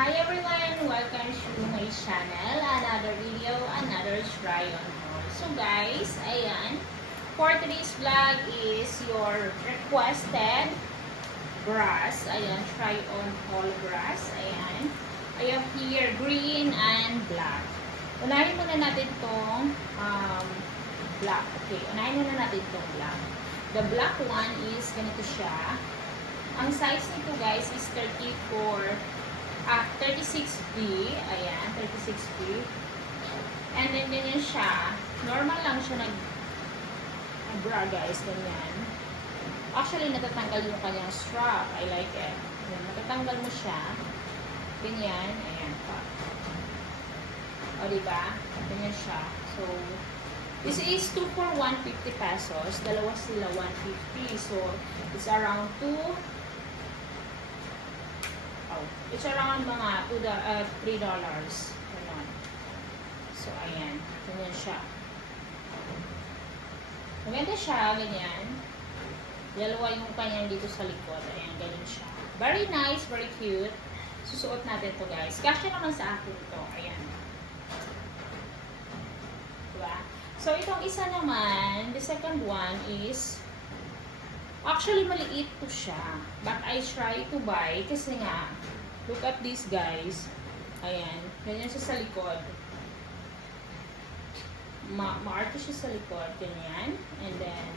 Hi everyone! Welcome to my channel. Another video, another try on haul. So guys, ayan. For today's vlog is your requested brass. Ayan, try on haul brass. Ayan. I have here green and black. Unahin muna natin tong black. Okay, unahin muna natin tong black. The black one is ganito siya. Ang size nito guys is 36B. Ayan, 36B. And then ganyan siya. Normal lang siya nag-bra guys. Ganyan. Actually, natatanggal yung kanyang strap. I like it. Ayan, natatanggal mo siya. Ganyan. Ayan pa. O, diba? Ganyan siya. So, this is 2 for 150 pesos. Dalawa sila 150. So, it's around it's around mga $3. Ganun. So, ayan. Ganyan siya. Maganda siya. Ganyan. Dalawa yung kanyang dito sa likod. Ayan. Ganyan siya. Very nice. Very cute. Susuot natin to guys. Kasya naman sa akin to. Ayan. Diba? So, itong isa naman, the second one is actually, maliit to siya. But I try to buy kasi nga, look at this guys. Ayan. Ganyan siya sa likod. Maarte siya sa likod. Ganyan. And then,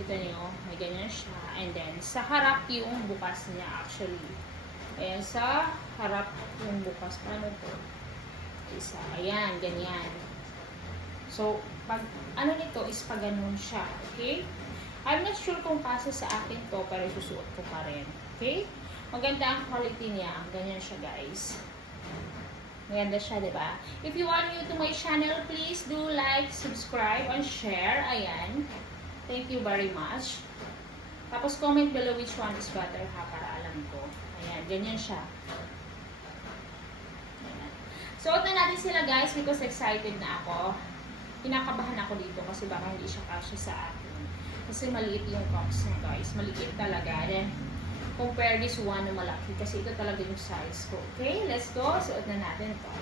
kita niyo, may ganyan siya. And then, sa harap yung bukas niya actually. Ayan, sa harap yung bukas. Paano to? Isa. Ayan, ganyan. So, pag ano nito is pag ganun siya. Okay? I'm not sure kung pasa sa akin to, pero susuot ko pa rin. Okay? Maganda ang quality niya. Ganyan siya, guys. Maganda siya, diba? If you are new to my channel, please do like, subscribe, and share. Ayan. Thank you very much. Tapos, comment below which one is better, ha, para alam ko. Ayan. Ganyan siya. Ayan. Suot na natin sila, guys, because excited na ako. Kinakabahan ako dito kasi baka hindi siya kasya sa akin. Kasi maliit yung cups niya guys. Maliit talaga. Then, compare this one na malaki. Kasi ito talaga yung size ko. Okay, let's go. Suot na natin ito.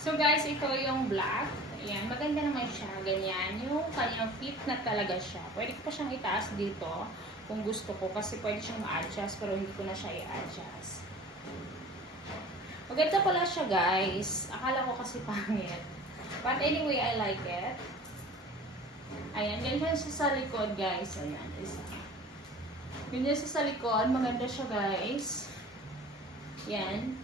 So guys, ito yung black. Ayan, maganda naman siya. Ganyan. Yung kanyang fit na talaga siya. Pwede ko pa siyang itaas dito kung gusto ko. Kasi pwede siyang ma-adjust pero hindi ko na siya i-adjust. Maganda pala siya guys. Akala ko kasi pangit. But anyway, I like it. Ayan, ganyan siya sa likod, guys. Ayan, isa. Ganyan siya sa likod. Maganda siya, guys. Ayan.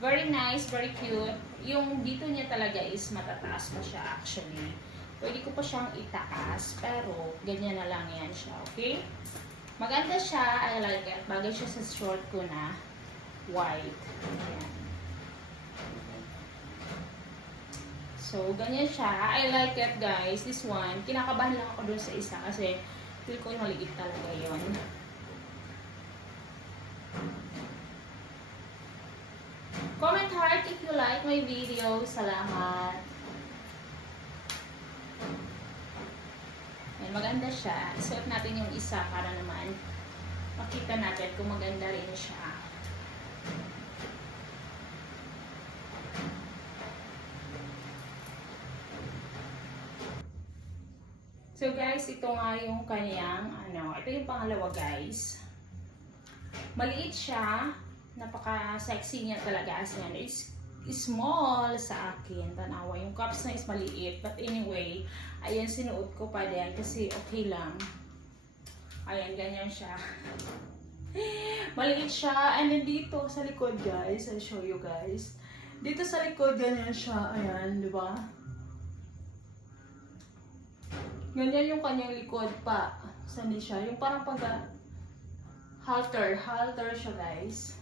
Very nice, very cute. Yung dito niya talaga is matataas pa siya, actually. Pwede ko pa siyang itaas, pero ganyan na lang yan siya, okay? Maganda siya. I like it. Bagay siya sa short ko na white. Ayan. So, ganyan siya. I like it, guys. This one. Kinakabahan lang ako dun sa isa kasi feel ko maliit talaga yun. Comment heart if you like my video. Salamat. Ayan, maganda siya. Isuot natin yung isa para naman makita natin kung maganda rin siya. So guys, ito nga yung kanyang, ito yung pangalawa guys. Maliit siya. Napaka-sexy niya talaga as yan. It's small sa akin. Tanawa, yung cups na is maliit. But anyway, ayan, sinuot ko pa din kasi okay lang. Ayan, ganyan siya. Maliit siya. And then dito sa likod guys, I'll show you guys. Dito sa likod, ganyan siya. Ayan, di ba? Ganyan yung kanyang likod pa. Saan siya? Yung parang pag halter siya guys.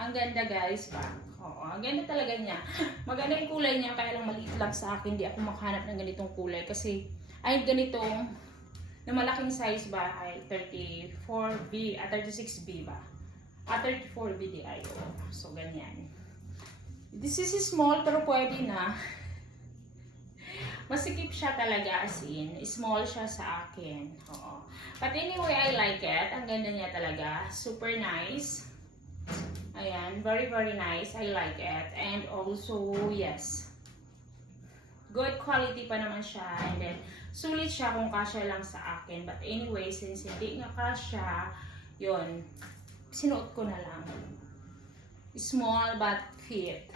Ang ganda guys pa. Oo, ang ganda talaga niya. Maganda yung kulay niya, kaya lang maliit lang sa akin. Hindi ako makahanap ng ganitong kulay kasi ay ganitong na malaking size ba ay 34B, 36B ba? 34B di ay. So ganyan. This is small pero pwede na. Masikip siya talaga, as in. Small siya sa akin. Oo. But anyway, I like it. Ang ganda niya talaga. Super nice. Ayan. Very, very nice. I like it. And also, yes. Good quality pa naman siya. And then, sulit siya kung kasya lang sa akin. But anyway, since hindi nga kasya, yun. Sinuot ko na lang. Small but fit.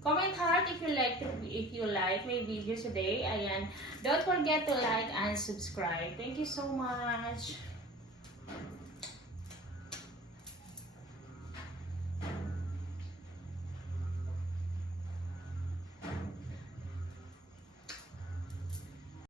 Comment heart if you like my videos today. Ayan. Don't forget to like and subscribe. Thank you so much.